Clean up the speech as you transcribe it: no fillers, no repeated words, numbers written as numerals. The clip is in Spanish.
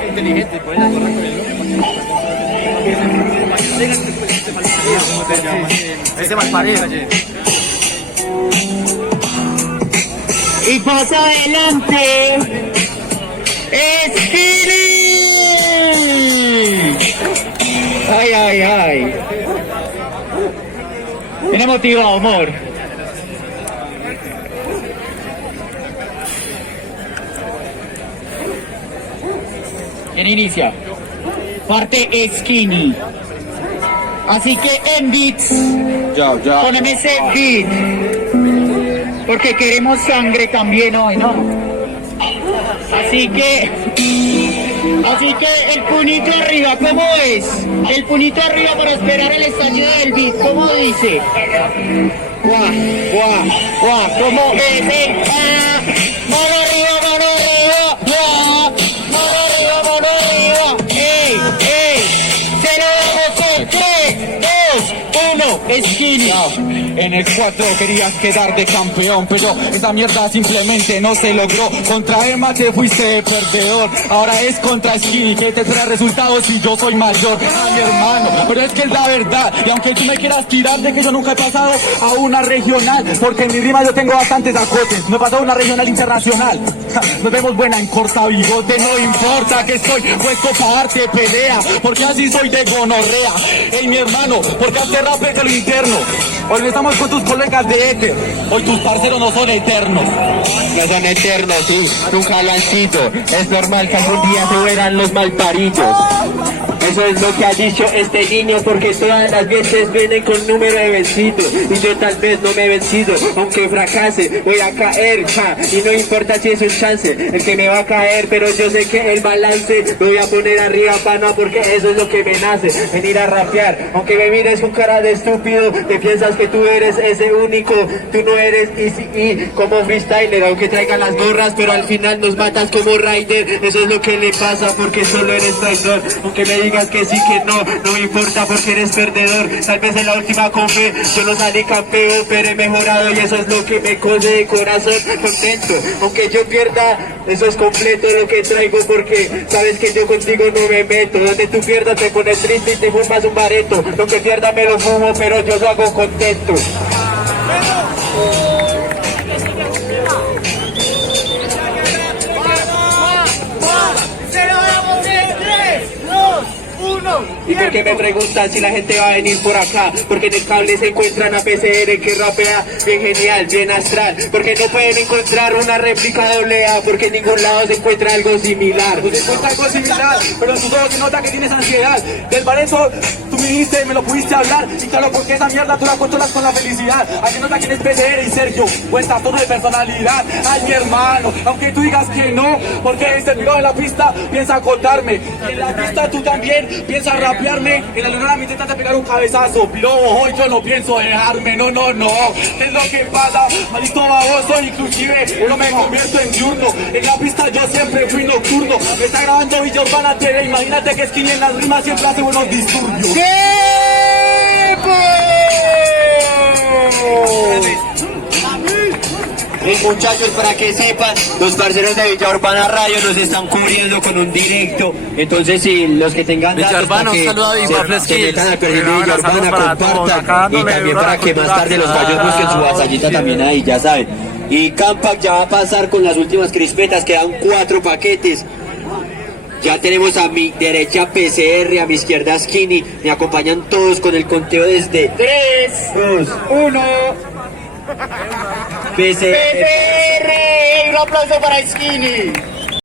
Qué inteligente, por eso corre con el ese malparido. Y pasa adelante. ¡Skinny! Ay, ay, ay. Viene motivado, amor. ¿Quién inicia? Parte Skinny. Así que en beats, poneme ese beat. Porque queremos sangre también hoy, ¿no? Así que el puñito arriba, ¿cómo es? El puñito arriba para esperar el estallido del beat, ¿cómo dice? Guau, guau, guau, ¿cómo es? Mano arriba, mano arriba, guau, mano arriba, mano arriba, ey, ey, se lo damos en 3, 2, 1, Skinny. En el 4 querías quedar de campeón, pero esa mierda simplemente no se logró. Contra Emma te fuiste perdedor, ahora es contra Skinny que te trae resultados y yo soy mayor. A mi hermano, pero es que es la verdad. Y aunque tú me quieras tirar de que yo nunca he pasado a una regional, porque en mi rima yo tengo bastantes acotes, no he pasado a una regional internacional. Nos vemos buena en corta bigote, no importa que estoy puesto para darte pelea, porque así soy de gonorrea. Ey mi hermano, porque hace rap desde lo interno. Hoy no estamos con tus colegas de éter, hoy tus parceros no son eternos. No son eternos, sí, nunca lo han sido. Es normal que algún día se mueran los malparidos. Eso es lo que ha dicho este niño, porque todas las veces vienen con número de vencido. Y yo tal vez no me he vencido, aunque fracase, voy a caer, ja. Y no importa si es un chance, el que me va a caer, pero yo sé que el balance lo voy a poner arriba, pana, porque eso es lo que me nace, venir a rapear. Aunque me mires con cara de estúpido, te piensas que tú eres ese único, tú no eres Easy como freestyler, aunque traigan las gorras, pero al final nos matas como Rider. Eso es lo que le pasa, porque solo eres traidor. Aunque me digas que sí, que no me importa porque eres perdedor. Tal vez en la última confe yo no salí campeón, pero he mejorado y eso es lo que me cose de corazón contento. Aunque yo pierda, eso es completo lo que traigo, porque sabes que yo contigo no me meto. Donde tú pierdas te pones triste y te fumas un bareto. Lo que pierda me lo fumo, pero yo lo hago contento. ¿Y por qué me preguntan si la gente va a venir por acá? Porque en el cable se encuentran a PCR que rapea bien genial, bien astral. Porque no pueden encontrar una réplica AA, porque en ningún lado se encuentra algo similar. Pues se encuentra algo similar, pero en tus ojos se nota que tienes ansiedad. Del Bareto tú me dijiste, me lo pudiste hablar. Y claro, porque esa mierda tú la controlas con la felicidad. Aquí nota quién es PCR y Sergio, cuenta todo de personalidad. Ay mi hermano, aunque tú digas que no, porque este piro en la pista piensa contarme. En la pista tú también piensas rapearme. En la luna me intentas pegar un cabezazo, pero hoy yo no pienso dejarme, no, no, no. Es lo que pasa, maldito baboso, inclusive yo me convierto en diurno. En la pista yo siempre fui nocturno. Me está grabando Villa Urbana TV, imagínate que Skinny en las rimas siempre hace buenos disturbios. Muchachos, para que sepan, los parceros de Villa Urbana Radio nos están cubriendo con un directo. Entonces, si los que tengan Villa Urbana, un saludo a Viva se metan al perfil de Villa Urbana, compartan. Y también para que más tarde los gallos busquen su vasallita también ahí, ya saben. Y Campac ya va a pasar con las últimas crispetas, quedan 4 paquetes. Ya tenemos a mi derecha PCR, a mi izquierda Skinny. Me acompañan todos con el conteo desde 3, 2, 1. PCR, un aplauso para Skinny.